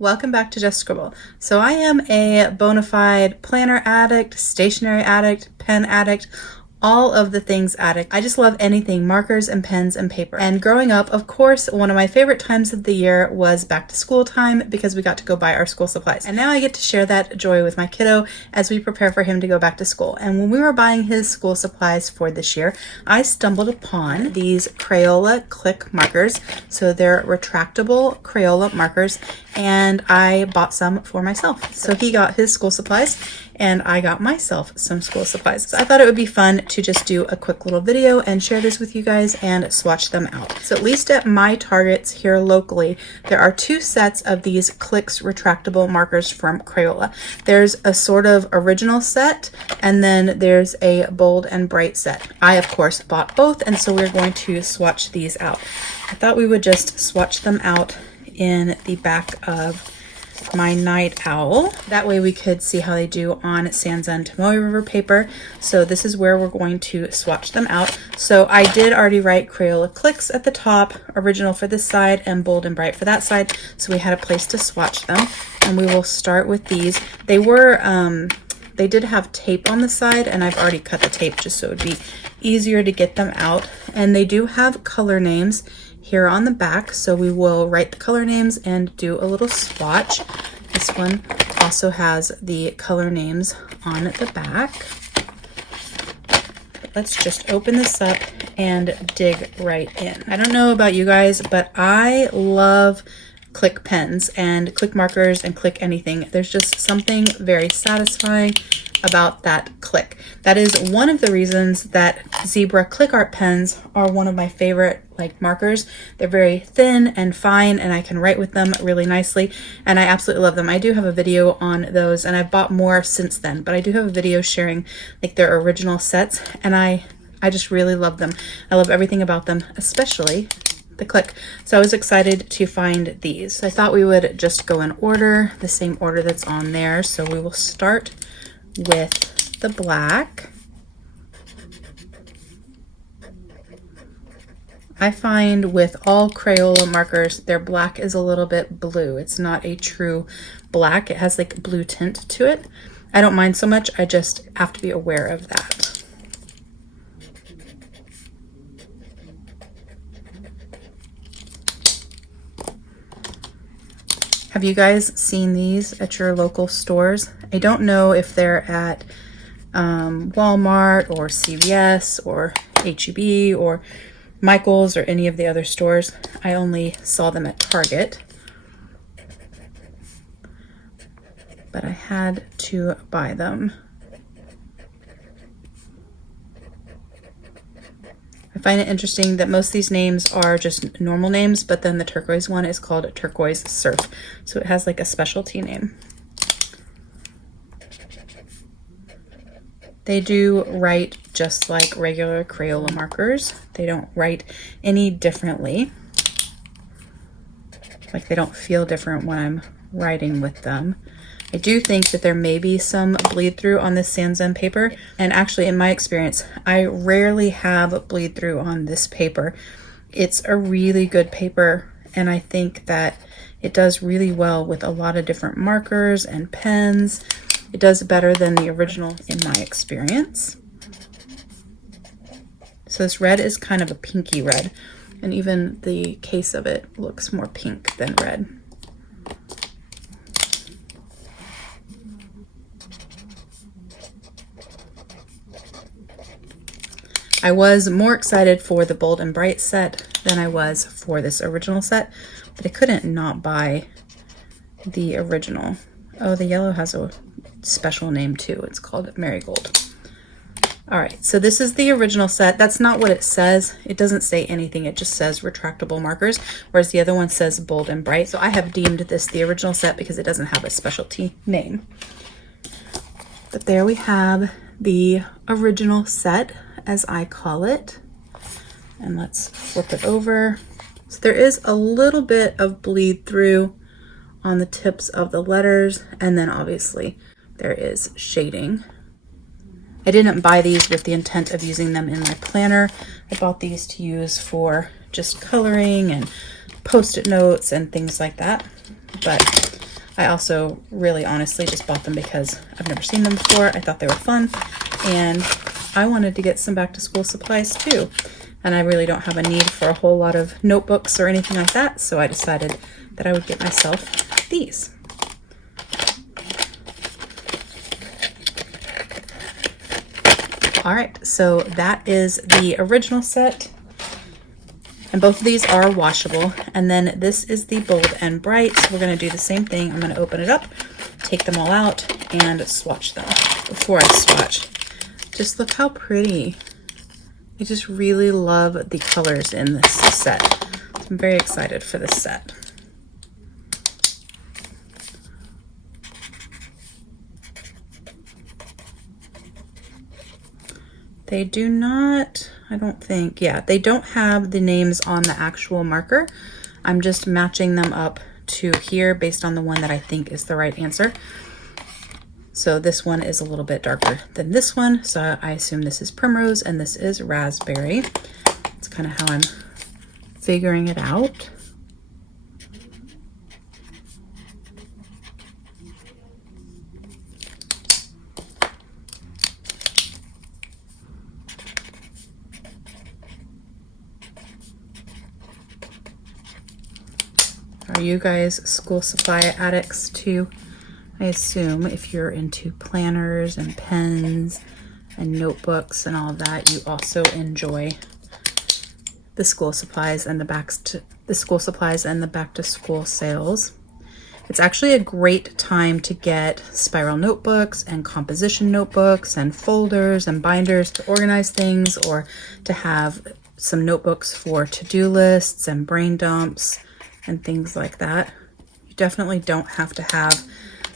Welcome back to Just Scribble. So I am a bona fide planner addict, stationery addict, pen addict, all of the things addict. I just love anything markers and pens and paper. And growing up, of course, one of my favorite times of the year was back to school time because we got to go buy our school supplies. And now I get to share that joy with my kiddo as we prepare for him to go back to school. And when we were buying his school supplies for this year, I stumbled upon these Crayola click markers. So they're retractable Crayola markers, and I bought some for myself. So he got his school supplies and I got myself some school supplies. So I thought it would be fun to just do a quick little video and share this with you guys and swatch them out. So at least at my Targets here locally, there are two sets of these Clicks retractable markers from Crayola. There's a sort of original set, and then there's a bold and bright set. I, of course, bought both, and so we're going to swatch these out. I thought we would just swatch them out in the back of my Night Owl. That way we could see how they do on Sans and Tomoe River paper. So this is where we're going to swatch them out. So I did already write Crayola Clicks at the top, original for this side and bold and bright for that side. So we had a place to swatch them, and we will start with these. They were, they did have tape on the side, and I've already cut the tape just so it would be easier to get them out. And they do have color names here on the back, so we will write the color names and do a little swatch. This one also has the color names on the back. Let's just open this up and dig right in. I don't know about you guys, but I love Click pens and Click markers and Click anything. There's just something very satisfying about that Click. That is one of the reasons that Zebra Click Art pens are one of my favorite markers. They're very thin and fine, and I can write with them really nicely, and I absolutely love them. I do have a video on those, and I've bought more since then, but I do have a video sharing their original sets, and I just really love them. I love everything about them, especially the Click. So I was excited to find these. I thought we would just go in order, the same order that's on there. So we will start with the black. I find with all Crayola markers, their black is a little bit blue. It's not a true black. It has a blue tint to it. I don't mind so much. I just have to be aware of that. Have you guys seen these at your local stores? I don't know if they're at Walmart or CVS or H-E-B or Michael's or any of the other stores. I only saw them at Target, but I had to buy them. I find it interesting that most of these names are just normal names, but then the turquoise one is called Turquoise Surf. So it has a specialty name. They do write just like regular Crayola markers. They don't write any differently. They don't feel different when I'm writing with them. I do think that there may be some bleed through on this Sans paper, and actually in my experience, I rarely have bleed through on this paper. It's a really good paper, and I think that it does really well with a lot of different markers and pens. It does better than the original in my experience. So this red is kind of a pinky red, and even the case of it looks more pink than red. I was more excited for the bold and bright set than I was for this original set, but I couldn't not buy the original. Oh, the yellow has a special name too. It's called Marigold. All right, so this is the original set. That's not what it says. It doesn't say anything. It just says retractable markers, whereas the other one says bold and bright. So I have deemed this the original set because it doesn't have a specialty name. But there we have the original set, as I call it. And let's flip it over. So there is a little bit of bleed through on the tips of the letters, and then obviously there is shading. I didn't buy these with the intent of using them in my planner. I bought these to use for just coloring and post-it notes and things like that. But I also really honestly just bought them because I've never seen them before. I thought they were fun, and I wanted to get some back to school supplies too. And I really don't have a need for a whole lot of notebooks or anything like that, so I decided that I would get myself these. All right, so that is the original set. And both of these are washable. And then this is the Bold and Bright. So we're going to do the same thing. I'm going to open it up, take them all out, and swatch them. Before I swatch, just look how pretty. I just really love the colors in this set. So I'm very excited for this set. They do not, I don't think, yeah, they don't have the names on the actual marker. I'm just matching them up to here based on the one that I think is the right answer. So this one is a little bit darker than this one, so I assume this is Primrose and this is Raspberry. That's kind of how I'm figuring it out. Are you guys school supply addicts too? I assume if you're into planners and pens and notebooks and all that, you also enjoy the school supplies and the back to school sales. It's actually a great time to get spiral notebooks and composition notebooks and folders and binders to organize things, or to have some notebooks for to-do lists and brain dumps and things like that. You definitely don't have to have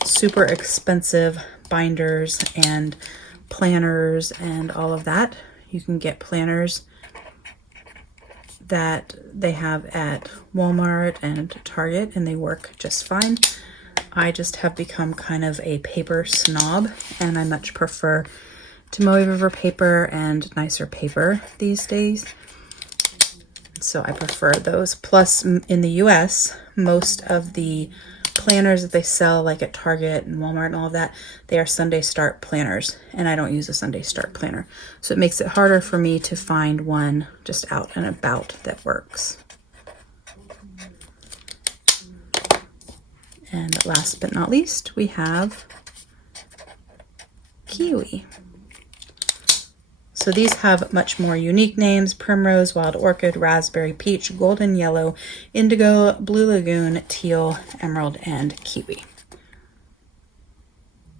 super expensive binders and planners and all of that. You can get planners that they have at Walmart and Target, and they work just fine. I just have become kind of a paper snob, and I much prefer Tomoe River paper and nicer paper these days. So I prefer those. Plus, in the US, most of the planners that they sell, like at Target and Walmart and all of that, they are Sunday Start planners, and I don't use a Sunday Start planner. So it makes it harder for me to find one just out and about that works. And last but not least, we have Kiwi. So these have much more unique names: Primrose, Wild Orchid, Raspberry, Peach, Golden Yellow, Indigo, Blue Lagoon, Teal, Emerald, and Kiwi.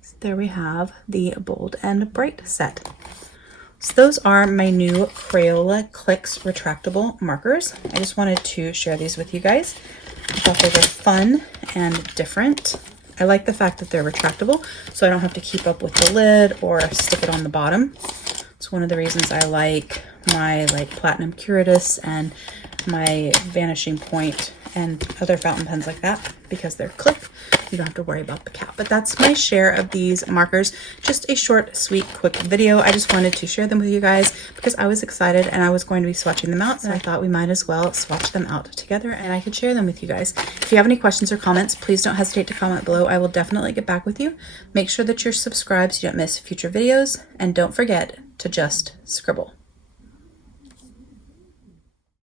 So there we have the Bold and Bright set. So those are my new Crayola Clicks retractable markers. I just wanted to share these with you guys. I thought they were fun and different. I like the fact that they're retractable, so I don't have to keep up with the lid or stick it on the bottom. It's one of the reasons I like my Platinum Curatus and my Vanishing Point and other fountain pens like that, because they're clip. You don't have to worry about the cap. But that's my share of these markers. Just a short, sweet, quick video. I just wanted to share them with you guys because I was excited and I was going to be swatching them out. So I thought we might as well swatch them out together and I could share them with you guys. If you have any questions or comments, please don't hesitate to comment below. I will definitely get back with you. Make sure that you're subscribed so you don't miss future videos. And don't forget to just scribble.